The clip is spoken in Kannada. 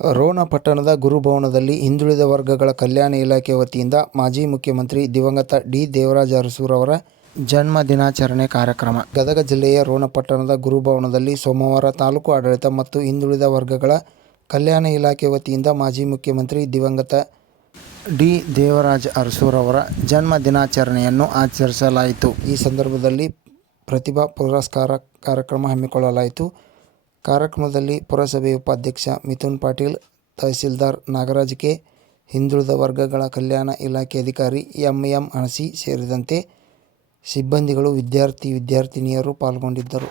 ರೋಣ ಪಟ್ಟಣದ ಗುರುಭವನದಲ್ಲಿ ಹಿಂದುಳಿದ ವರ್ಗಗಳ ಕಲ್ಯಾಣ ಇಲಾಖೆ ವತಿಯಿಂದ ಮಾಜಿ ಮುಖ್ಯಮಂತ್ರಿ ದಿವಂಗತ ಡಿ. ದೇವರಾಜ ಅರಸುರವರ ಜನ್ಮ ದಿನಾಚರಣೆ ಕಾರ್ಯಕ್ರಮ. ಗದಗ ಜಿಲ್ಲೆಯ ರೋಣ ಪಟ್ಟಣದ ಗುರುಭವನದಲ್ಲಿ ಸೋಮವಾರ ತಾಲೂಕು ಆಡಳಿತ ಮತ್ತು ಹಿಂದುಳಿದ ವರ್ಗಗಳ ಕಲ್ಯಾಣ ಇಲಾಖೆ ವತಿಯಿಂದ ಮಾಜಿ ಮುಖ್ಯಮಂತ್ರಿ ದಿವಂಗತ ಡಿ. ದೇವರಾಜ ಅರಸುರವರ ಜನ್ಮ ದಿನಾಚರಣೆಯನ್ನು ಆಚರಿಸಲಾಯಿತು. ಈ ಸಂದರ್ಭದಲ್ಲಿ ಪ್ರತಿಭಾ ಪುರಸ್ಕಾರ ಕಾರ್ಯಕ್ರಮ ಹಮ್ಮಿಕೊಳ್ಳಲಾಯಿತು. ಕಾರ್ಯಕ್ರಮದಲ್ಲಿ ಪುರಸಭೆ ಉಪಾಧ್ಯಕ್ಷ ಮಿಥುನ್ ಪಾಟೀಲ್, ತಹಸೀಲ್ದಾರ್ ನಾಗರಾಜ್ ಕೆ, ಹಿಂದುಳಿದ ವರ್ಗಗಳ ಕಲ್ಯಾಣ ಇಲಾಖೆ ಅಧಿಕಾರಿ ಎಂ. ಹಣಸಿ ಸೇರಿದಂತೆ ಸಿಬ್ಬಂದಿಗಳು, ವಿದ್ಯಾರ್ಥಿನಿಯರು ಪಾಲ್ಗೊಂಡಿದ್ದರು.